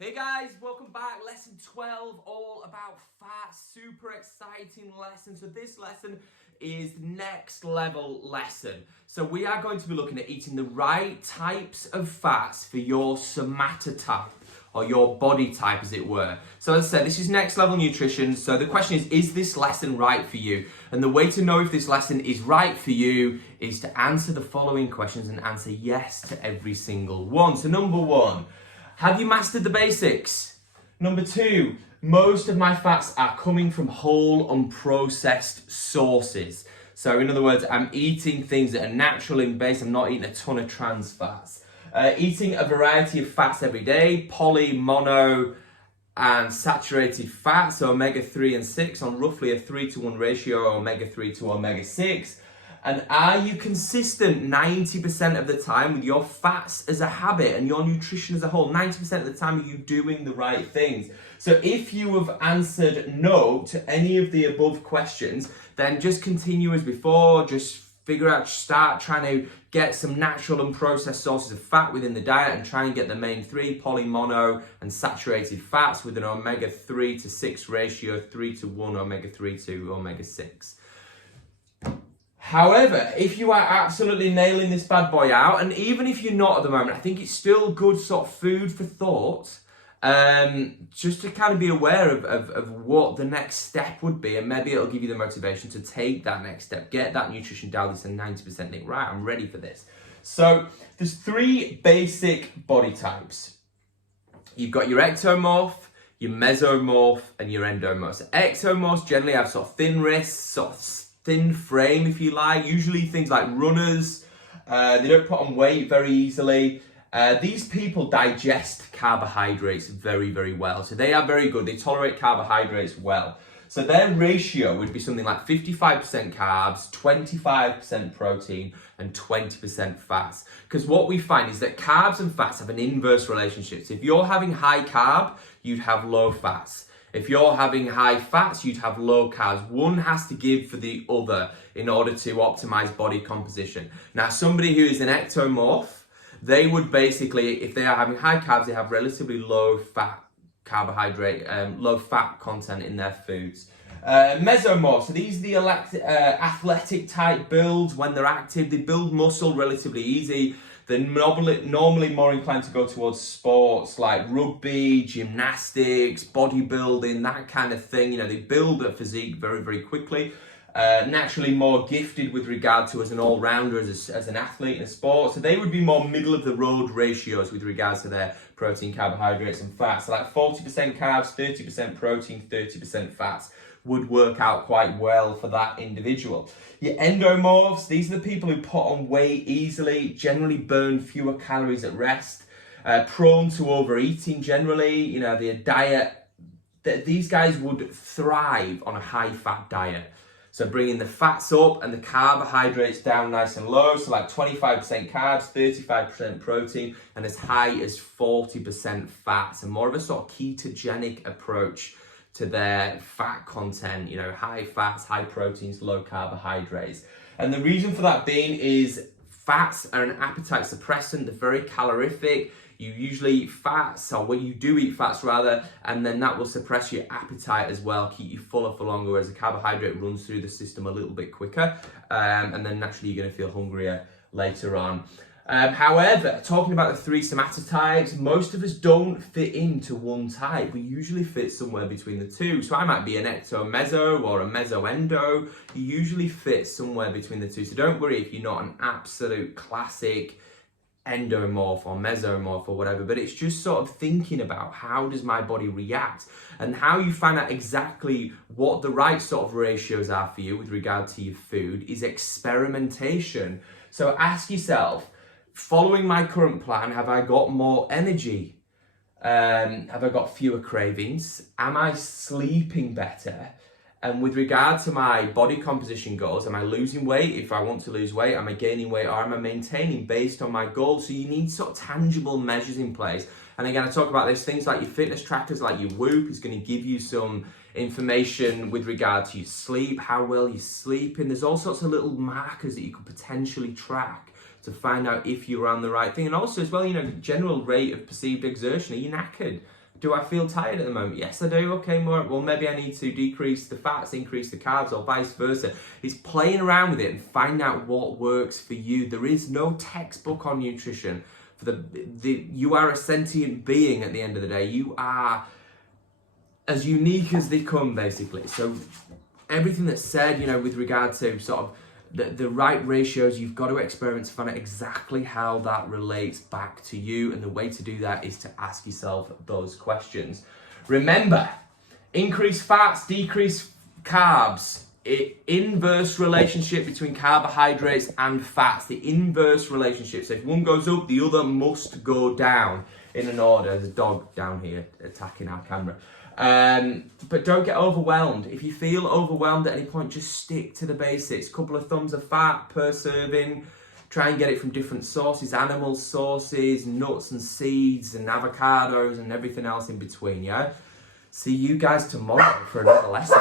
Hey guys, welcome back. Lesson 12, all about fat. Super exciting lesson. So this lesson is the next level lesson. So we are going to be looking at eating the right types of fats for your somatotype, or your body type as it were. So as I said, this is next level nutrition. So the question is this lesson right for you? And the way to know if this lesson is right for you is to answer the following questions and answer yes to every single one. So number one, have you mastered the basics? Number two, most of my fats are coming from whole unprocessed sources. So in other words, I'm eating things that are natural in base. I'm not eating a ton of trans fats. Eating a variety of fats every day, poly, mono, and saturated fats, so omega-3 and 6 on roughly a 3-to-1 ratio, omega-3 to omega-6. And are you consistent 90% of the time with your fats as a habit and your nutrition as a whole? 90% of the time, are you doing the right things? So if you have answered no to any of the above questions, then just continue as before. Just start trying to get some natural and processed sources of fat within the diet and try and get the main three, poly, mono, and saturated fats with an omega-3 to 6 ratio, 3-to-1 omega-3 to omega-6. However, if you are absolutely nailing this bad boy out, and even if you're not at the moment, I think it's still good sort of food for thought, just to kind of be aware of what the next step would be, and maybe it'll give you the motivation to take that next step, get that nutrition dialed into 90%, think, right, I'm ready for this. So there's three basic body types. You've got your ectomorph, your mesomorph, and your endomorph. So ectomorphs generally have sort of thin wrists, sort of thin frame, if you like, usually things like runners. They don't put on weight very easily. These people digest carbohydrates very, very well. So they are very good. They tolerate carbohydrates well. So their ratio would be something like 55% carbs, 25% protein, and 20% fats. Because what we find is that carbs and fats have an inverse relationship. So if you're having high carb, you'd have low fats. If you're having high fats, you'd have low carbs. One has to give for the other in order to optimize body composition. Now, somebody who is an ectomorph, they would basically, if they are having high carbs, they have relatively low fat low fat content in their foods. Mesomorphs, so these are the athletic type builds. When they're active, they build muscle relatively easy. They're normally more inclined to go towards sports like rugby, gymnastics, bodybuilding, that kind of thing. You know, they build a physique very, very quickly. Naturally more gifted with regard to as an all-rounder, as an athlete in a sport. So they would be more middle-of-the-road ratios with regards to their protein, carbohydrates, and fats. So like 40% carbs, 30% protein, 30% fats would work out quite well for that individual. Your endomorphs, these are the people who put on weight easily, generally burn fewer calories at rest, prone to overeating generally. You know, their diet, these guys would thrive on a high-fat diet. So bringing the fats up and the carbohydrates down nice and low. So like 25% carbs, 35% protein, and as high as 40% fats. And more of a sort of ketogenic approach to their fat content, you know, high fats, high proteins, low carbohydrates. And the reason for that being is fats are an appetite suppressant. They're very calorific. You usually eat fats, or when you do eat fats rather, and then that will suppress your appetite as well, keep you fuller for longer, whereas the carbohydrate runs through the system a little bit quicker, and then naturally you're going to feel hungrier later on. However, talking about the three somatotypes, most of us don't fit into one type. We usually fit somewhere between the two. So I might be an ecto-meso or a meso-endo. You usually fit somewhere between the two. So don't worry if you're not an absolute classic endomorph or mesomorph or whatever, but it's just sort of thinking about how does my body react, and how you find out exactly what the right sort of ratios are for you with regard to your food is experimentation. So ask yourself, following my current plan, have I got more energy? Have I got fewer cravings? Am I sleeping better? And with regard to my body composition goals, am I losing weight? If I want to lose weight, am I gaining weight, or am I maintaining based on my goals? So you need sort of tangible measures in place. And again, I talk about this, things like your fitness trackers, like your Whoop is going to give you some information with regard to your sleep, how well you're sleeping. There's all sorts of little markers that you could potentially track to find out if you're on the right thing. And also as well, you know, general rate of perceived exertion. Are you knackered? Do I feel tired at the moment? Yes, I do. Okay, more. Well, maybe I need to decrease the fats, increase the carbs, or vice versa. It's playing around with it and find out what works for you. There is no textbook on nutrition. You are a sentient being at the end of the day. You are as unique as they come, basically. So everything that's said, with regard to sort of the right ratios, you've got to experiment to find out exactly how that relates back to you. And the way to do that is to ask yourself those questions. Remember, increase fats, decrease carbs. Inverse relationship between carbohydrates and fats. The inverse relationship. So if one goes up, the other must go down in an order. There's a dog down here attacking our camera. But don't get overwhelmed. If you feel overwhelmed at any point, just stick to the basics. Couple of thumbs of fat per serving. Try and get it from different sources, animal sources, nuts and seeds and avocados and everything else in between, yeah? See you guys tomorrow for another lesson.